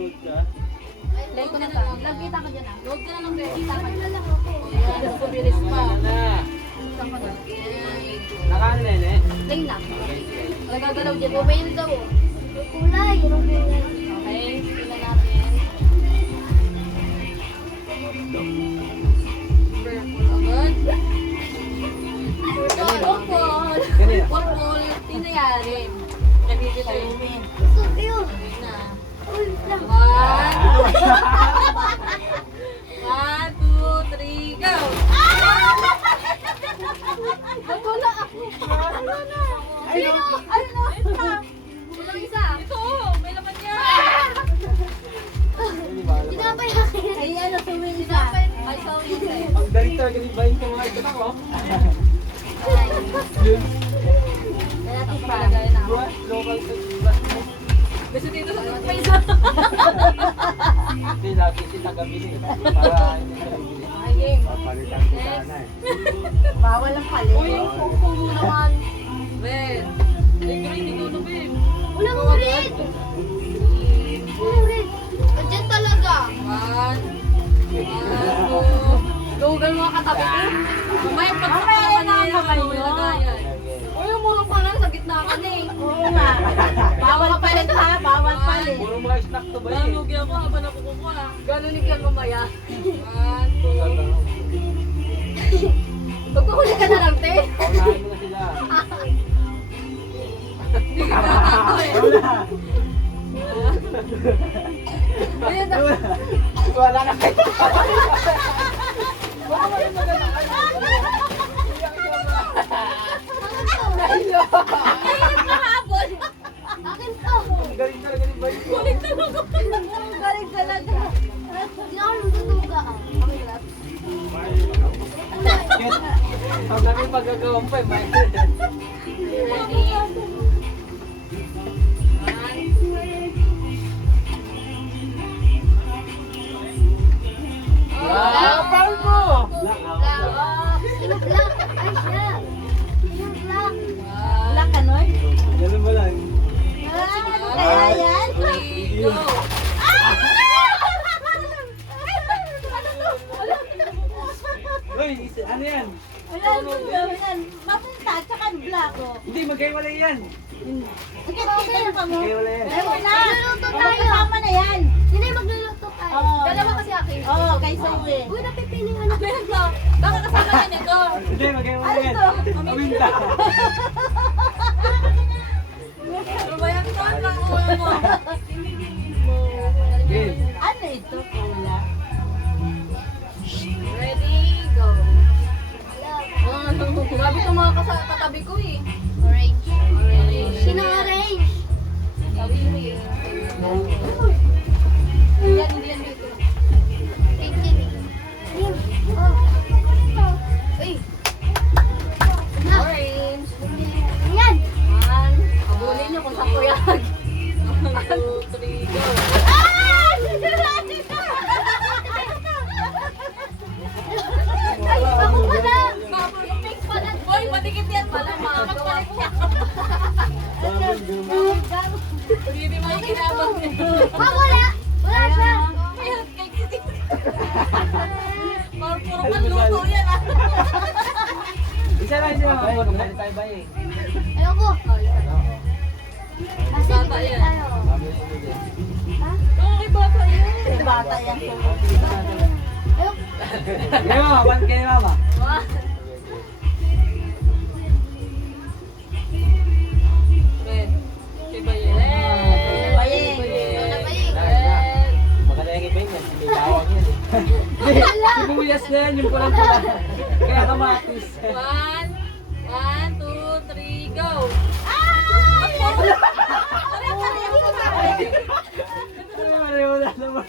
Load ka. Lay ko na to. Lagkita ka dyan ah. Load ka na ng bed. Kita ka dyan. Ayan, kubilis pa. Ano na? Kita ka dyan. Nakaano na yun eh? Lay na. Nagagalaw dyan. Umail daw. Kulay. Okay, tingnan natin. Purple agad. Purple. Ganyan. Purple. Tinayari. Nabibit tayo. So cute. Na. Lang. 1, 2, 3, go! Wala ako. Wala na. Sino? Ano? Kulang isa. Ito, may laman niya. Sinapay akin. Ay, ano, sumil isa. Ay, sorry. Ang galing talaga ni Bayin ko mga ito ako. Yun. Wala to pa. Buwan, local touch. Gusto dito sa toothpaste. Hindi, lagi kita gabili. Para hindi ka bibili. Ay, Papalitan ko sana eh. bawal ang pali. Uy, yung kuko naman. Ben. Ay, green dito na, Ben. Wala mo rin. Wala rin. Andiyan talaga. 1, 2. Lugan mga katabi ko. Mamaya pag Mamaya na ang kamay mo. ilagayan. Uy, umulong pa lang sa gitna ka na eh. Oo nga. Bawal pala ito ha. Bawal pala eh. Puro mga snack to ba eh? Nalugi ako habang nakukuha. Gano'n ni Kian mamaya. 1, 2. Pagkuhuli ka na lang, te. Paunahin mo na sila. Hindi ka ako eh. Ayun na. Wala na kayo. Akin to. Ang galing talaga ni Bayin ko. Galing talaga. Hindi ako lututuga. Okay lang. Ang dami magagawang pa eh. Ready? Wow, pang mo! Black Yung black. Ay siya. Yung black. Black ka nun? Ganun ba lang? Kaya yan? 3, go! Uy, ano yan? Wala nang gawin. Mapunta, tsaka black oh. Hindi, magkaiwalay yan. Sige, kita ka mo. Magkaiwalay yan. Ewan na. Magluluto tayo. Kasama na yan. Hindi, magluluto tayo. Dalawa kasi akin. Oo, kay Zoe. Uy, napipiling ano. Meron ka. Baka kasama yan ito. Hindi, magkaiwalay yan. Ano to? Aminta. Ano ba yan? Saan lang ulo mo? Game. Ano ito, Paula? Ready, go! Grabe itong mga katabi ko eh. Orange. Orange. Sino orange? Sabi mo eh. Yan, hindi yan dito. Pink yun. Oh. Uy. Orange. Yan. 1, Abulin niyo kung saan ko yan. 2, 3, go! Ah! Ay, ako pala. Yung pink pala. Boy, patikit yan pala. Makakagpalit siya. Hindi mo yung kinabang niya. Ah, wala. Wala siya. Ayun, kay Kitty. Puro panluto yan ah. Isa lang siya mga bono. Kaya tayo ba eh? Ayoko. Kasi Bata yan. tayo. Ha? Oo, kay bata yan. Bata yan. Ayoko. Kaya mama, pan kay mama. Red. Kay Bayen. Bayeng. Red. Maganda yung iba yan. May bawang yan eh. Sibuyas na yan, yung pulang pula. Kaya kamatis. 1, 2, 3, go! Wala naman.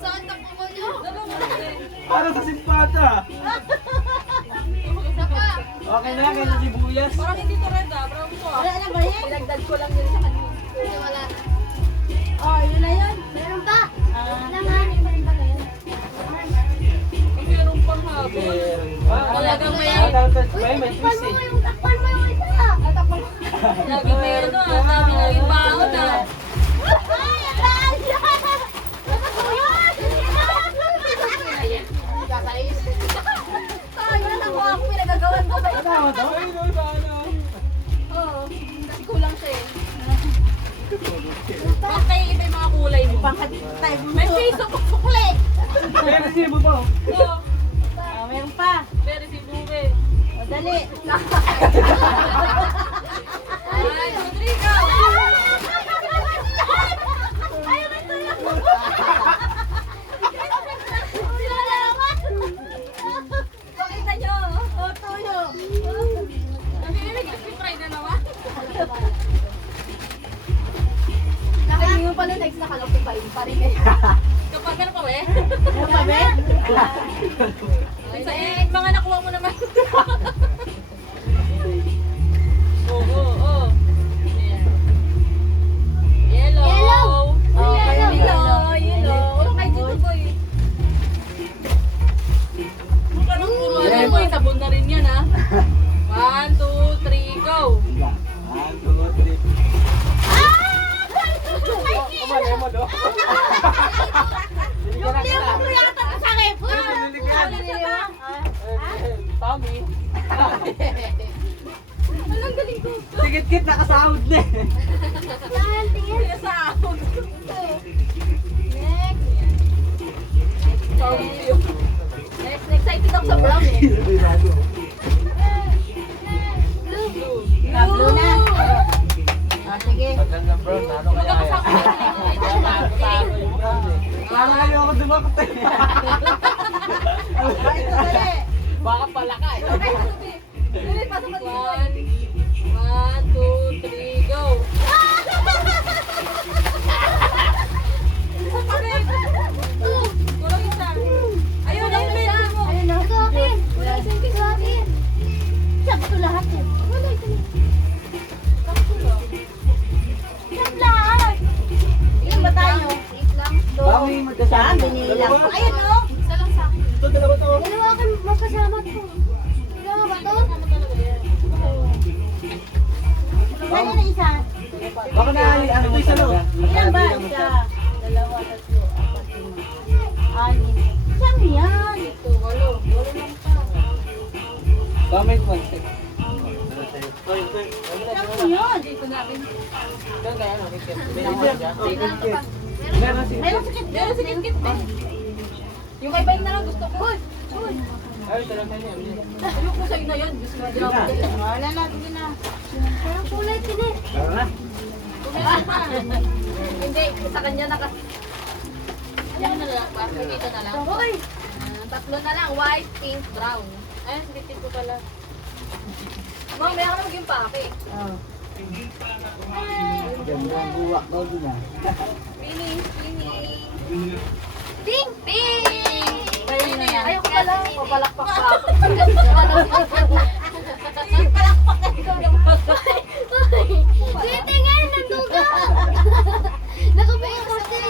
Saan na po nyo? Para sa simpata. Isa pa. Okay na, kaya sa sibuyas. Parang hindi to red ah. Parang ito ah. Wala na ba yan? Pinagdad ko lang yun sa kanina. Wala na. Oh, yun na yun. Meron pa. Wala nga. Meron pa kayo. Ang meron pang habol. Talagang may... May twist eh. Takpan mo yung isa. Lagi may ano ah. Sabi na yung baon ah. Ay, ang dami. pangkatay mo. May piso pa sukli. Pero sibo pa. Oo. Meron pa. Pero si Bube. O, dali. Ay, Rodrigo. Pakita nyo. O, tuyo. Namimili ka si Fry na naman. Nakain yung pala next nakalapit pa rin pa rin eh. Kapag ano pa, eh? Ano pa, be? Sa mga nakuha mo naman. Oo. Ayan. Yellow. Yellow. Oh, Yellow. Yellow. Ano kay Tito Boy? Parang puro ano mo, sabon na rin yan, ha? 1, 2, 3, go! Kumalay mo, do. Yung libo mo yata sa akin. Tommy. Anong galing ko? Tikit-kit, nakasahod na eh. Saan? Tingin. Kaya sa ahon. Next. Next, excited ako sa brown eh. Blue. Pablo na. O, sige. Maganda bro, ano kaya Parang kayo ako dumakot eh. O, ito, dali. Baka pala ka eh. Dili, pasok ka dito. 1, 2, 3, go! Kulang isa. Ayun, ayun, ayun mo. Ayun, no? Sa akin. Wala sa akin. Sakto lahat eh. Wala ito. Isang lahat. Ilan ba tayo? Eight lang. Baka may Saan? magkasama. Binili lang ko. Ayun, no? Isa lang sa akin. Ito, dalawa to. Dalawa ka magkasama to. Dalawa ba to? Ano na isa? Baka na ano mo talaga. Ilan ba? Isa, dalawa, tatlo, apat, lima, anim. Siyam yan. Ito, walo. Walo lang pa. Comment mo. Ito, Siyam yun. Dito namin. kaya ano, Ricket. Meron pa. Meron sa kit. Meron si Kit ba? Yung kay Bain na lang gusto ko. Ay, talaga niya. Ayoko sa'yo na yan. Gusto na din ako. Wala na, sige na. Parang kulay din eh. Tara na. Hindi, sa kanya naka... Ano na lang ba? Dito na lang. Hoy! Tatlo na lang. White, pink, brown. Ayun, sige ko pala. Ma'am, may ako na maging pake. Oh. Ganda ang buwak daw din ah. Pini. Pink! Pink! Ayun na yan. Ayoko pala. Papalakpak pa ako. Palakpak na ikaw naman. Titingin! Nandun ka! Nakabay kasi!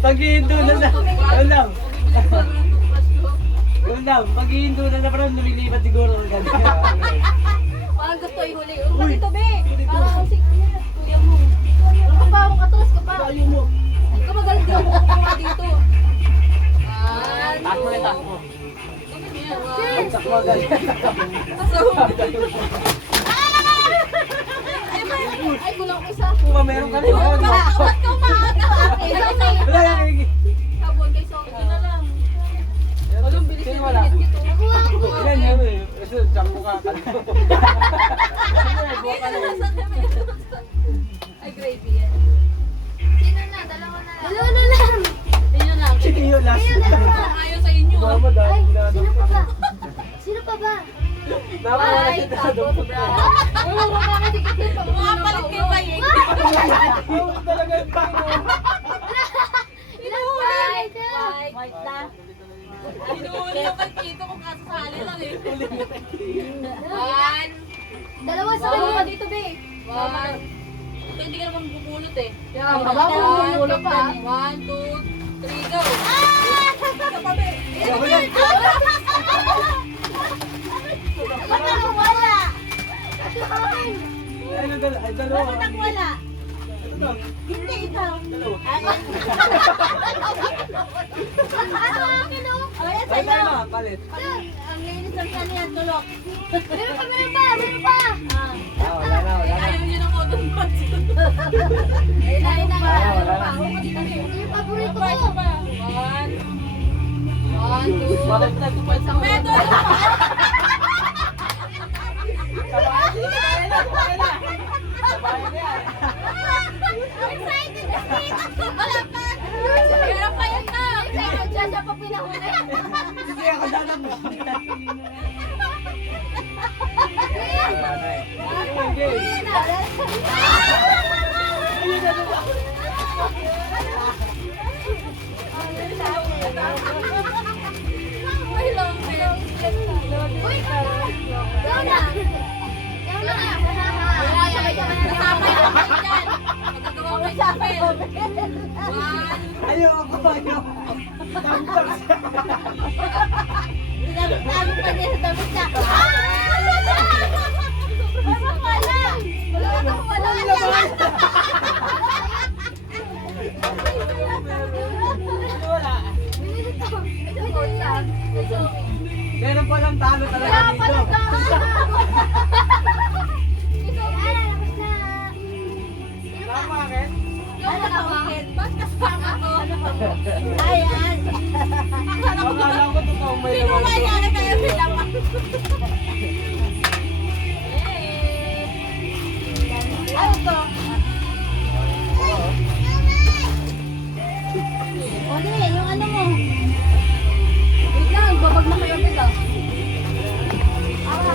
Pag-iindo na na. Ulam. Ulam. Pag-iindo na parang lumilipat siguro ang ganda. Parang gusto ihuli. Uy, dito, be. Parang si kuya mo. Ano ka ba? Ako katras ka pa. Ayaw mo. Ikaw magaling din ako kukuha dito. Taas mo na, taas mo. One. Bagsak mo agad. Ay, kulang ko isa. Kuha, meron ka rin. Ba't ka umaaga? Isa sa'yo. Wala lang. Sabon kay Sophie na lang. Walang bilis Sino yung wala? bilis ito. Nakuha ko. Yan, yan eh. Kasi jampo ka. Ay, gravy yan. Sino na? Dalawa na lang. Dalawa na lang. Tingnan lang. Sige yun, last. Ayun, dalawa. Ayaw sa inyo. Mama, Ay, dahil sino pa ba? Sino pa ba? Nakawala Ay, si tapos brown. Oo, makakatikit pa. Makapalit kayo ba yun? Yung talaga yung panginoon. White. White na. Inuuli yung kay Tito kung kasasali lang eh. One. Dalawa sa Dalawa akin. dito, be. One. Ito, hindi ka naman bubulot eh. Aba, bumubulot pa. 1, 2, 3, go! Isa pa, be. Ba't nakuwala? Ano, dalawa. Bakit nakuwala? Hindi, ikaw. Ay, Ano akin oh? ay, Ay, tayo sa'yo. na, palit. Ang linis ng kanya, tulok. Meron pa, meron pa, meron pa. Wala na, wala na. Ayaw niyo ng cotton buds. Ayun na, Wala na, wala na. Ako Bakit nagtupad sa Medo! Sabay, sige, kaya na, kaya na. Sabay na yan. Excited na dito. Wala pa! Pero pa yan na! Excited siya, siya pa pinahuli. Sige, ako dadama. May long hair. Uy! Ikaw na. Ikaw na. Kasama yung mga dyan. Magagawa ko yung chapel. Ayoko. Pinapitago pa niya sa damit niya. Wala. Meron pa lang talo talaga dito. Tama, Ken? Yung mga bakit? Ba't kasama ko? Ayan. Akala ko totoo may Sino naman. kaya kayo sila?